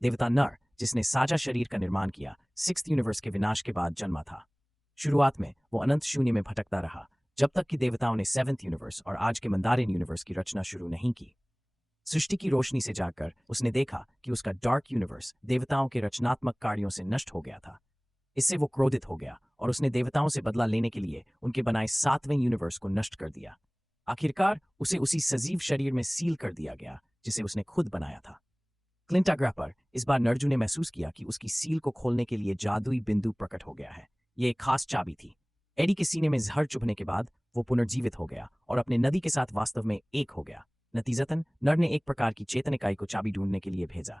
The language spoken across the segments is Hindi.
देवता नर, जिसने साझा शरीर का निर्माण किया, सिक्स्थ यूनिवर्स के विनाश के बाद जन्मा था। शुरुआत में वो अनंत शून्य में भटकता रहा, जब तक कि देवताओं ने सेवेंथ यूनिवर्स और आज के मंदारिन यूनिवर्स की रचना शुरू नहीं की। सृष्टि की रोशनी से जाकर उसने देखा कि उसका डार्क यूनिवर्स देवताओं के रचनात्मक कार्यों से नष्ट हो गया था। इससे वो क्रोधित हो गया और उसने देवताओं से बदला लेने के लिए उनके बनाए सातवें यूनिवर्स को नष्ट कर दिया। आखिरकार उसे उसी सजीव शरीर में सील कर दिया गया जिसे उसने खुद बनाया था। क्लिंटाग्रा पर इस बार नरजू ने महसूस किया कि उसकी सील को खोलने के लिए जादुई बिंदु प्रकट हो गया है। ये एक खास चाबी थी। एडी के सीने में जहर चुभने के बाद वो पुनर्जीवित हो गया और अपने नदी के साथ वास्तव में एक हो गया। नतीजतन नर ने एक प्रकार की चेतन इकाई को चाबी ढूंढने के लिए भेजा।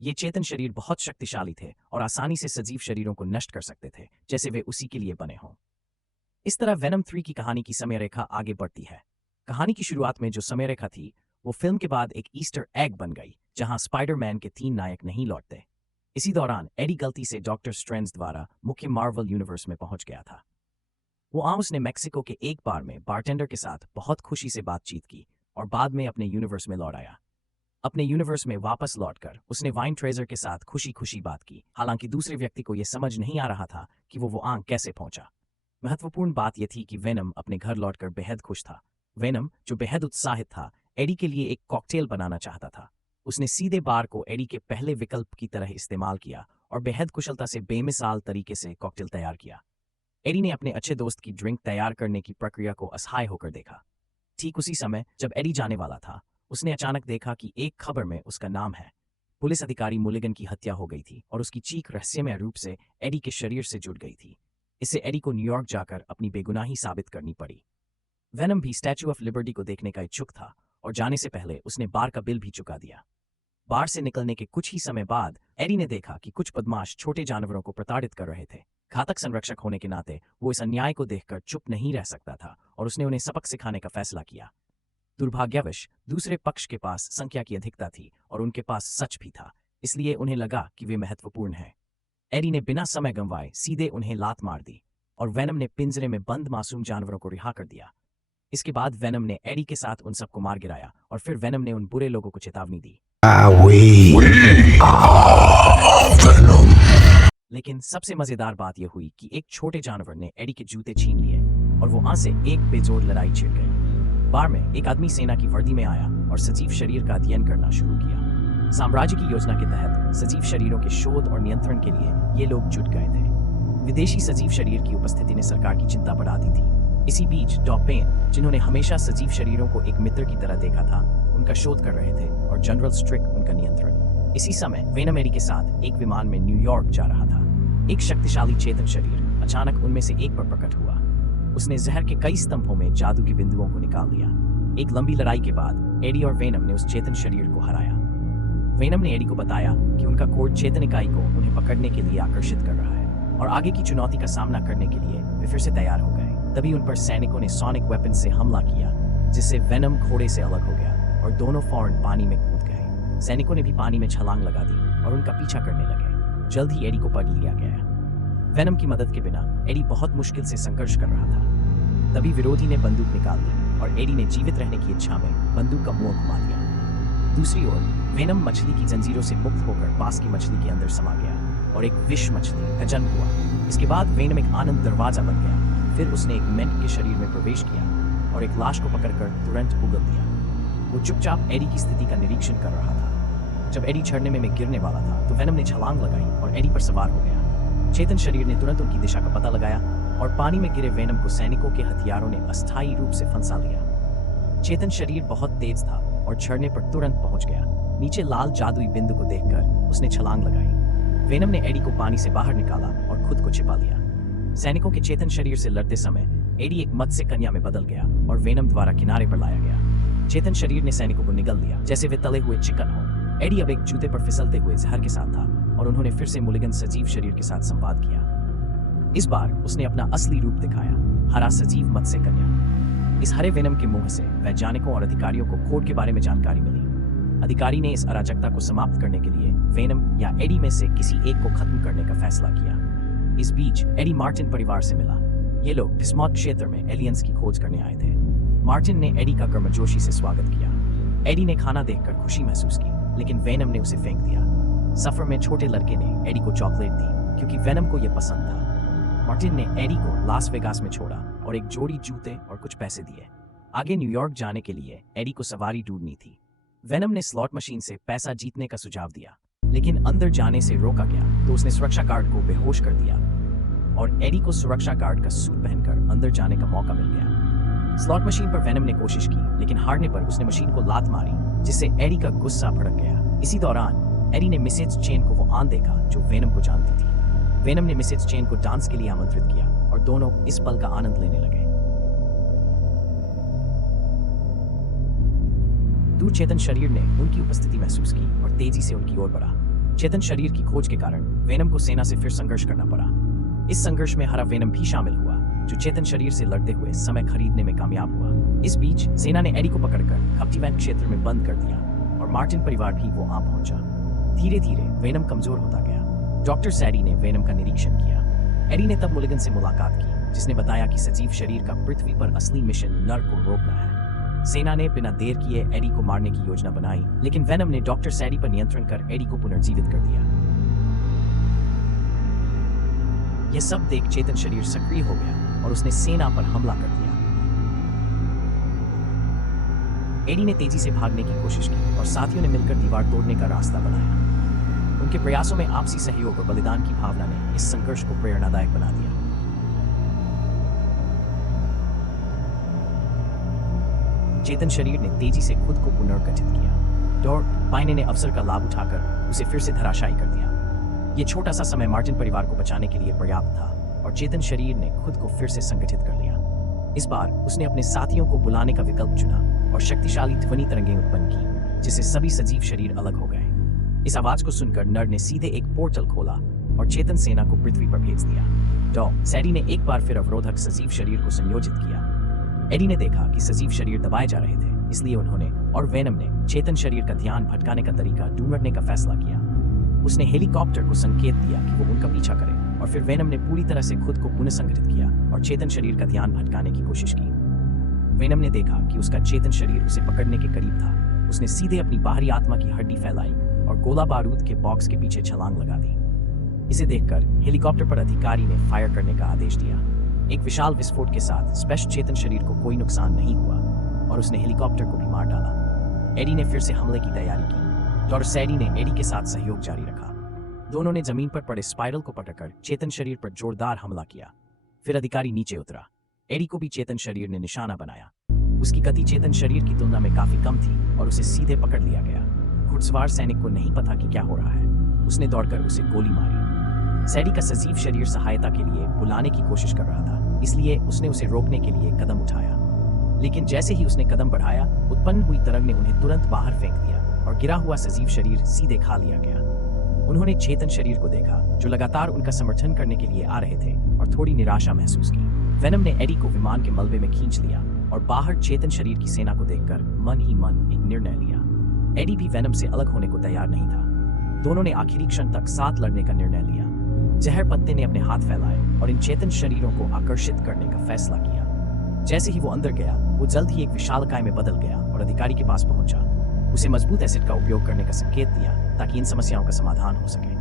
ये चेतन शरीर बहुत शक्तिशाली थे और आसानी से सजीव शरीरों को नष्ट कर सकते थे, जैसे वे उसी के लिए बने हों। इस तरह वेनम 3 की कहानी की समय रेखा आगे बढ़ती है। कहानी की शुरुआत में जो समय रेखा थी वो फिल्म के बाद एक ईस्टर एग बन गई, जहां स्पाइडरमैन के 3 नायक नहीं लौटते। इसी दौरान एडी गलती से डॉक्टर स्ट्रेंज द्वारा मुख्य मार्वल यूनिवर्स में पहुंच गया था। उसने मेक्सिको के एक बार में बारटेंडर के साथ बहुत खुशी से बातचीत की और बाद में अपने यूनिवर्स में लौट आया। अपने यूनिवर्स में वापस लौटकर उसने वाइन ट्रेजर के साथ खुशी खुशी बात की, हालांकि दूसरे व्यक्ति को यह समझ नहीं आ रहा था कि वो आंख कैसे पहुंचा। महत्वपूर्ण बात यह थी कि वेनम अपने घर लौटकर बेहद खुश था। वेनम, जो बेहद उत्साहित था, एडी के लिए एक कॉकटेल बनाना चाहता था। उसने सीधे बार को एडी के पहले विकल्प की तरह इस्तेमाल किया और बेहद कुशलता से बेमिसाल तरीके से कॉकटेल तैयार किया। एडी ने अपने अच्छे दोस्त की ड्रिंक तैयार करने की प्रक्रिया को असहाय होकर देखा। ठीक उसी समय जब एडी जाने वाला था, उसने अचानक देखा कि एक खबर में उसका नाम है। पुलिस अधिकारी मुलिगन की हत्या हो गई थी और उसकी चीख रहस्यमय रूप से एडी के शरीर से जुड़ गई थी। इससे एडी को न्यूयॉर्क जाकर अपनी बेगुनाही साबित करनी पड़ी। वेनम भी स्टैच्यू ऑफ लिबर्टी को देखने का इच्छुक था और जाने से पहले उसने बार का बिल भी चुका दिया। बार से निकलने के कुछ ही समय बाद एडी ने देखा कि कुछ बदमाश छोटे जानवरों को प्रताड़ित कर रहे थे। घातक संरक्षक होने के नाते वो इस अन्याय को देखकर चुप नहीं रह सकता था और उसने उन्हें सबक सिखाने का फैसला किया। दुर्भाग्यवश दूसरे पक्ष के पास संख्या की अधिकता थी और उनके पास सच भी था, इसलिए उन्हें लगा कि वे महत्वपूर्ण हैं। एडी ने बिना समय गंवाए सीधे उन्हें लात मार दी और वेनम ने पिंजरे में बंद मासूम जानवरों को रिहा कर दिया। इसके बाद वेनम ने एडी के साथ उन सबको मार गिराया और फिर वेनम ने उन बुरे लोगों को चेतावनी दी। लेकिन सबसे मजेदार बात यह हुई कि एक छोटे जानवर ने एडी के जूते छीन लिए और वो वहां से एक बेजोड़ लड़ाई छिड़ गई। बार में एक आदमी सेना की वर्दी में आया और सजीव शरीर का अध्ययन करना शुरू किया। साम्राज्य की योजना के तहत सजीव शरीरों के शोध और नियंत्रण के लिए ये लोग जुट गए थे। विदेशी सजीव शरीर की उपस्थिति ने सरकार की चिंता बढ़ा दी थी। इसी बीच डॉग पेन, जिन्होंने हमेशा सजीव शरीरों को एक मित्र की तरह देखा था, उनका शोध कर रहे थे और जनरल स्ट्रिक उनका नियंत्रण। इसी समय वेनम एडी के साथ एक विमान में न्यूयॉर्क जा रहा था। एक शक्तिशाली चेतन शरीर अचानक उनमें से एक पर प्रकट हुआ। उसने जहर के कई स्तंभों में जादू के बिंदुओं को निकाल दिया। एक लंबी लड़ाई के बाद एडी और वेनम ने उस चेतन शरीर को हराया। वेनम ने एडी को बताया कि उनका कोड चेतन इकाई को उन्हें पकड़ने के लिए आकर्षित कर रहा है और आगे की चुनौती का सामना करने के लिए वे फिर से तैयार हो गए। तभी उन पर सैनिकों ने सोनिक वेपन से हमला किया, जिससे वेनम घोड़े से अलग हो गया और दोनों फौरन पानी में कूद गए। सैनिकों ने भी पानी में छलांग लगा दी और उनका पीछा करने लगे। जल्द ही एडी को पकड़ लिया गया। वेनम की मदद के बिना एडी बहुत मुश्किल से संघर्ष कर रहा था। तभी विरोधी ने बंदूक निकाल ली और एडी ने जीवित रहने की इच्छा में बंदूक का मुंह घुमा दिया। दूसरी ओर वेनम मछली की जंजीरों से मुक्त होकर पास की मछली के अंदर समा गया और एक विष मछली का जन्म हुआ। इसके बाद वेनम एक आनंद दरवाजा बन गया। फिर उसने एक मेंढक के शरीर में प्रवेश किया और एक लाश को पकड़कर तुरंत उगल दिया। वो चुपचाप एडी की स्थिति का निरीक्षण कर रहा था। जब एडी झरने में गिरने वाला था तो वेनम ने छलांग लगाई और एडी पर सवार हो गया। चेतन शरीर ने तुरंत उनकी दिशा का पता लगाया और पानी में गिरे वेनम को सैनिकों के हथियारों ने अस्थायी रूप से फंसा लिया। चेतन शरीर बहुत तेज था और झरने पर तुरंत पहुंच गया। नीचे लाल जादुई बिंदु को देखकर उसने छलांग लगाई। वेनम ने एडी को पानी से बाहर निकाला और खुद को छिपा लिया। सैनिकों के चेतन शरीर से लड़ते समय एडी एक मत्स्य कन्या में बदल गया और वेनम द्वारा किनारे पर लाया गया। चेतन शरीर ने सैनिकों को निगल लिया जैसे वे तले हुए चिकन हो। एडी अब एक जूते पर फिसलते हुए जहर के साथ था और उन्होंने फिर से मुलिगन सजीव शरीर के साथ संवाद किया। इस बार उसने अपना असली रूप दिखाया, हरा सजीव मत्स्य कन्या। इस हरे वेनम के मुंह से वैज्ञानिकों और अधिकारियों को कोड के बारे में जानकारी मिली। अधिकारी ने इस अराजकता को समाप्त करने के लिए वेनम या एडी में से किसी एक को खत्म करने का फैसला किया। इस बीच एडी मार्टिन परिवार से मिला। ये लोग बिस्मॉथ क्षेत्र में एलियंस की खोज करने आए थे। मार्टिन ने एडी का गर्मजोशी से स्वागत किया। एडी ने खाना देखकर खुशी महसूस की, लेकिन वेनम ने उसे फेंक दिया। सफर में छोटे लड़के ने एडी को चॉकलेट दी क्योंकि वेनम को यह पसंद था। मार्टिन ने एडी को लास वेगास में छोड़ा और एक जोड़ी जूते और कुछ पैसे दिए। आगे न्यूयॉर्क जाने के लिए एडी को सवारी ढूंढनी थी। वेनम ने स्लॉट मशीन से पैसा जीतने का सुझाव दिया, लेकिन अंदर जाने से रोका गया तो उसने सुरक्षा गार्ड को बेहोश कर दिया और एडी को सुरक्षा गार्ड का सूट पहनकर अंदर जाने का मौका मिल गया। स्लॉट मशीन पर वेनम ने कोशिश की, लेकिन हारने पर उसने मशीन को लात मारी, जिससे एडी का गुस्सा भड़क गया। इसी दौरान एडी ने मिसेज चेन को वो आन देखा जो वेनम को जानती थी। वेनम ने मिसेज चेन को डांस के लिए आमंत्रित किया और दोनों इस पल का आनंद लेने लगे। दूर चेतन शरीर ने उनकी उपस्थिति महसूस की और तेजी से उनकी ओर बढ़ा। चेतन शरीर की खोज के कारण वेनम को सेना से फिर संघर्ष करना पड़ा। इस संघर्ष में हरा वेनम भी शामिल हुआ, जो चेतन शरीर से लड़ते हुए समय खरीदने में कामयाब हुआ। इस बीच सेना ने एडी को पकड़कर खप्टीवैन क्षेत्र में बंद कर दिया और मार्टिन परिवार भी वो आ पहुंचा। धीरे धीरे वेनम कमजोर होता गया। डॉक्टर सैडी ने वेनम का निरीक्षण किया। एडी ने तब मुलिगन से मुलाकात की, जिसने बताया कि सजीव शरीर का पृथ्वी पर असली मिशन नर को रोकना है। सेना ने बिना देर किए एडी को मारने की योजना बनाई, लेकिन वेनम ने डॉक्टर सैडी पर नियंत्रण कर एडी को पुनर्जीवित कर दिया। यह सब देख चेतन शरीर सक्रिय हो गया और उसने सेना पर हमला कर दिया। एडी ने तेजी से भागने की कोशिश की और साथियों ने मिलकर दीवार तोड़ने का रास्ता बनाया। उनके प्रयासों में आपसी सहयोग और बलिदान की भावना ने इस संघर्ष को प्रेरणादायक बना दिया। चेतन शरीर ने तेजी से खुद को पुनर्गठित किया। डॉर्ट पाइने ने अवसर का लाभ उठाकर उसे फिर से धराशायी कर दिया। यह छोटा सा समय मार्टिन परिवार को बचाने के लिए पर्याप्त था और चेतन शरीर ने खुद को फिर से संगठित कर लिया। इस बार उसने अपने साथियों को बुलाने का विकल्प चुना और शक्तिशाली ध्वनि तरंगें उत्पन्न की, जिससे सभी सजीव शरीर अलग हो गए। इस आवाज को सुनकर नर ने सीधे एक पोर्टल खोला और चेतन सेना को पृथ्वी पर भेज दिया। डॉ सैडी ने एक बार फिर अवरोधक सजीव शरीर को संयोजित किया। एडी ने देखा कि सजीव शरीर दबाए जा रहे थे, इसलिए उन्होंने और वेनम ने चेतन शरीर का ध्यान भटकाने का तरीका ढूंढने का फैसला किया। उसने हेलीकॉप्टर को संकेत दिया कि वो उनका पीछा करे और फिर वेनम ने पूरी तरह से खुद को पुनः संगठित किया और चेतन शरीर का ध्यान भटकाने की कोशिश की। वेनम ने देखा कि उसका चेतन शरीर उसे पकड़ने के करीब था। उसने सीधे अपनी बाहरी आत्मा की हड्डी फैलाई और गोला बारूद के बॉक्स के पीछे छलांग लगा दी। इसे देखकर हेलीकॉप्टर पर अधिकारी ने फायर करने का आदेश दिया। एक विशाल विस्फोट के साथ स्पष्ट चेतन शरीर को कोई नुकसान नहीं हुआ और उसने हेलीकॉप्टर को भी मार डाला। एडी ने फिर से हमले की तैयारी की। डॉक्टर सैडी ने एडी के साथ सहयोग जारी रखा। दोनों ने जमीन पर पड़े स्पाइरल को पटककर चेतन शरीर पर जोरदार हमला किया। फिर अधिकारी नीचे उतरा। एडी को भी चेतन शरीर ने निशाना बनाया। उसकी गति चेतन शरीर की तुलना में काफी कम थी और उसे सीधे पकड़ लिया गया। घुड़सवार सैनिक को नहीं पता कि क्या हो रहा है। उसने दौड़कर उसे गोली मारी। सैडी का सजीव शरीर सहायता के लिए बुलाने की कोशिश कर रहा था, इसलिए उसने उसे रोकने के लिए कदम उठाया। लेकिन जैसे ही उसने कदम बढ़ाया, उत्पन्न हुई तरंग ने उन्हें तुरंत बाहर फेंक दिया और गिरा हुआ सजीव शरीर सीधे खा लिया गया। उन्होंने चेतन शरीर को देखा, जो लगातार उनका समर्थन करने के लिए आ रहे थे, और थोड़ी निराशा महसूस की। वेनम ने एडी को विमान के मलबे में खींच लिया और बाहर चेतन शरीर की सेना को देखकर मन ही मन एक निर्णय लिया। एडी भी वेनम से अलग होने को तैयार नहीं था। दोनों ने आखिरी क्षण तक साथ लड़ने का निर्णय लिया। जहर पत्ते ने अपने हाथ फैलाए और इन चेतन शरीरों को आकर्षित करने का फैसला किया। जैसे ही वो अंदर गया, वो जल्द ही एक विशालकाय में बदल गया और अधिकारी के पास पहुंचा। उसे मजबूत एसिड का उपयोग करने का संकेत दिया ताकि इन समस्याओं का समाधान हो सके।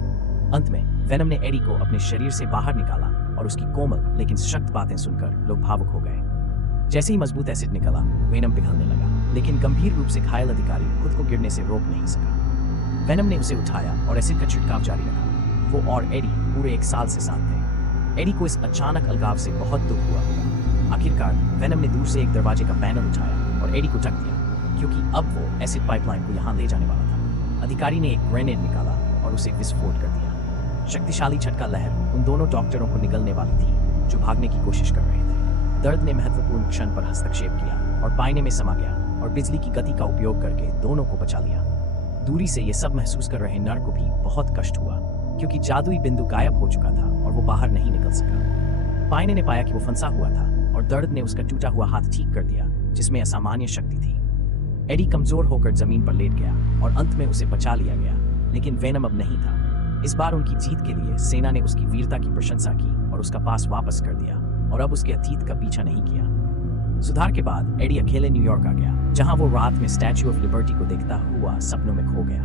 अंत में वेनम ने एडी को अपने शरीर से बाहर निकाला और उसकी कोमल लेकिन सख्त बातें सुनकर लोग भावुक हो गए। जैसे ही मजबूत एसिड निकला, वेनम पिघलने लगा, लेकिन गंभीर रूप से घायल अधिकारी खुद को गिरने से रोक नहीं सका। वेनम ने उसे उठाया और एसिड का छिड़काव जारी रखा। वो और एडी पूरे 1 साल से साथ थे। एडी को इस अचानक अलगाव से बहुत दुख हुआ। आखिरकार वेनम ने दूर से एक दरवाजे का पैनल उठाया और एडी को ढक दिया, क्योंकि अब वो एसिड पाइपलाइन को यहाँ ले जाने वाला था। अधिकारी ने एक ग्रेनेड निकाला और उसे विस्फोट कर दिया। शक्तिशाली झटका लहर उन दोनों डॉक्टरों को निगलने वाली थी जो भागने की कोशिश कर रहे थे। दर्द ने महत्वपूर्ण क्षण पर हस्तक्षेप किया और पाइने में समा गया और बिजली की गति का उपयोग करके दोनों को बचा लिया। दूरी से ये सब महसूस कर रहे नर को भी बहुत कष्ट हुआ, क्योंकि जादुई बिंदु गायब हो चुका था और वो बाहर नहीं निकल सका। पाइने ने पाया कि वो फंसा हुआ था और दर्द ने उसका टूटा हुआ हाथ ठीक कर दिया, जिसमें असामान्य शक्ति थी। एडी कमजोर होकर जमीन पर लेट गया और अंत में उसे बचा लिया गया, लेकिन वेनम अब नहीं था। इस बार उनकी जीत के लिए सेना ने उसकी वीरता की प्रशंसा की और उसका पास वापस कर दिया और अब उसके अतीत का पीछा नहीं किया। सुधार के बाद एडी अकेले न्यूयॉर्क आ गया, जहां वो रात में स्टैच्यू ऑफ लिबर्टी को देखता हुआ सपनों में खो गया।